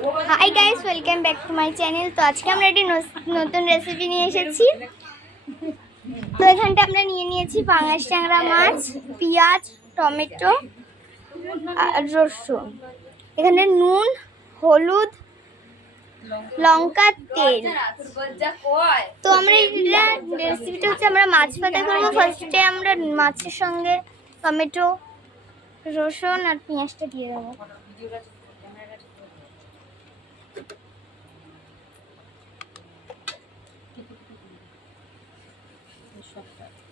Hi guys, welcome back to my channel. তো আজকে আমরা একটি নতুন রেসিপি নিয়ে এসেছি। তো এখানটা আমরা নিয়ে নিয়েছি পাঙাশ ট্যাংরা মাছ, পেঁয়াজ, টমেটো আর রসুন। এখানে নুন, হলুদ, লঙ্কা, তেল। তো আমরা এটা রেসিপিটা হচ্ছে আমরা মাছ ভাজা করবো। ফার্স্টে আমরা মাছের সঙ্গে টমেটো, রসুন আর পেঁয়াজটা দিয়ে দেবো।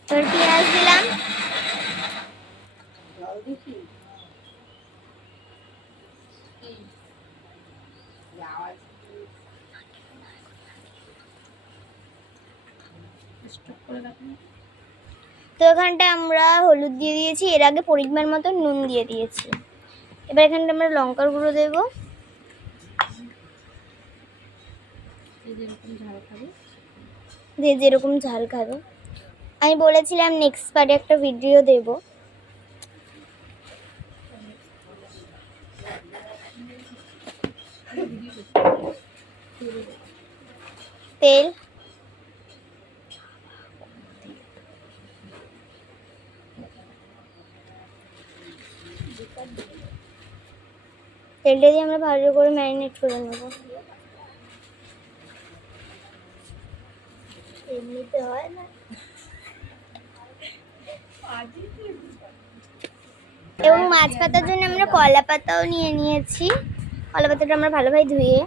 তোর পেঁয়াজ দিলাম, তো এখানটা আমরা হলুদ দিয়ে দিয়েছি, এর আগে পরিমাণ মতো নুন দিয়ে দিয়েছি। এবার এখানটা আমরা লঙ্কার গুঁড়ো দেব, যে যেরকম ঝাল খাবে। আমি বলেছিলাম নেক্সট পার্টে একটা ভিডিও দেব। তেল, তেলটা দিয়ে আমরা ভালো করে ম্যারিনেট করে নেব। এমনিতে হয় না। এবং মাছ পাতার জন্য আমরা কলা পাতাও নিয়ে নিয়েছি। কলা পাতাটা আমরা ভালোভাবে ধুয়ে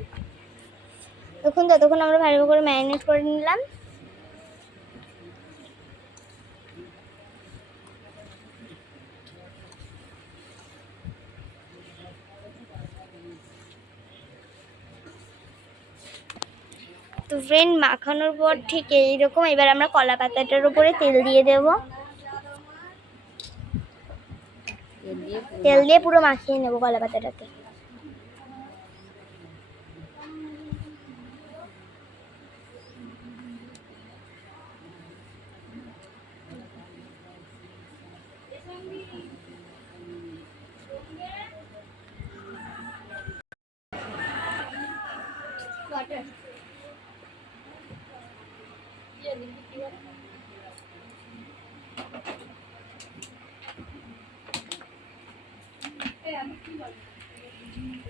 ততক্ষণ আমরা ভালো করে ম্যারিনেট করে নিলাম। তো ফ্রেন্ড, মাখানোর পর ঠিক এইরকম। এবার আমরা কলা পাতাটার উপরে তেল দিয়ে দেব। তেল দিয়ে পুরো মাখিয়ে নেব কলা পাতাটাকে।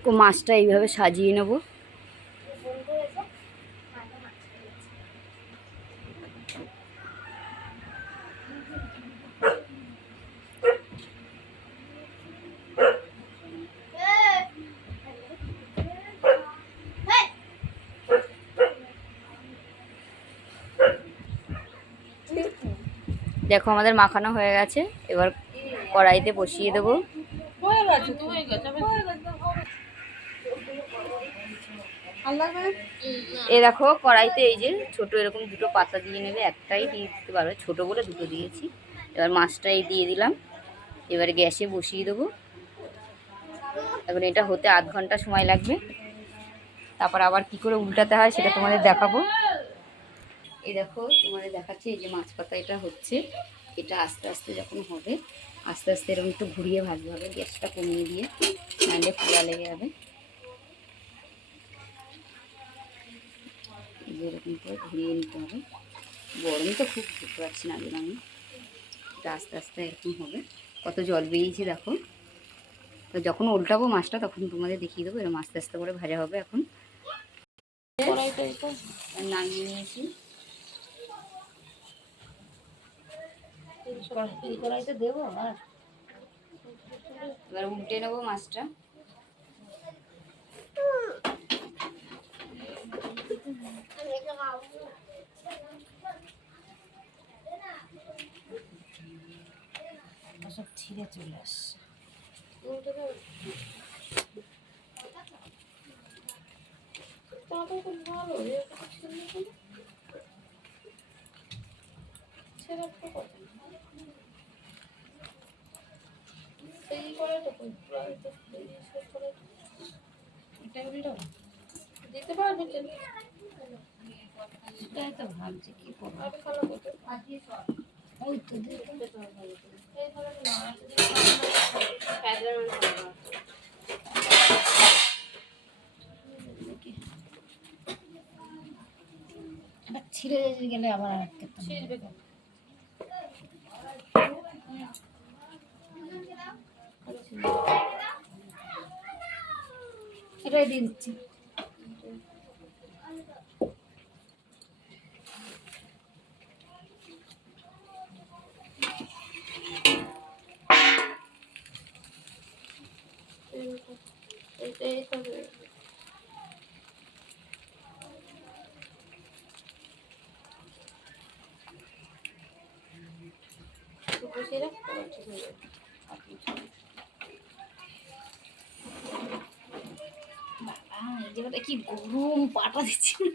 তো মাছটা এইভাবে সাজিয়ে নেব। দেখো আমাদের মাখানো হয়ে গেছে। এবার কড়াইতে বসিয়ে দেবো। এ দেখো কড়াইতে এই যে ছোট এরকম দুটো পাতা দিয়ে নেবে। একটাই দিয়ে দিতে পারবে, ছোট বলে দুটো দিয়েছি। এবার মাছটা এই দিয়ে দিলাম। এবারে গ্যাসে বসিয়ে দেবো। এখন এটা হতে আধ ঘন্টা সময় লাগবে। তারপর আবার কি করে উল্টাতে হয় সেটা তোমাদের দেখাবো। এই দেখো তোমাদের দেখাচ্ছি, এই যে মাছ পাতা এটা হচ্ছে। এটা আস্তে আস্তে যখন হবে, আস্তে আস্তে এরকম একটু ঘুরিয়ে ভাজতে হবে, গ্যাসটা কমিয়ে দিয়ে, নাহলে পোড়া লেগে যাবে। এই যে এরকম করে ঘুরিয়ে নিতে হবে। গরম তো খুব বুঝতে পারছি না আগে আমি। এটা আস্তে আস্তে এরকম হবে। কত জল বেরিয়েছে দেখো। তো যখন উল্টাবো মাছটা তখন তোমাদের দেখিয়ে দেবো। এরকম আস্তে আস্তে করে ভাজা হবে। এখন নামিয়ে নিয়েছি। এবার উল্টে নেবো মাছটা। সব ছিঁড়ে চলে আসছে। দিতে পারবে সেটাই তো ভাবছি কি করবো। ওই তো ছিঁড়ে গেলে আবার আটকে এটাই দিয়ে দিচ্ছি। এই জায়গাটা কি গরম, পাটা দিচ্ছি না।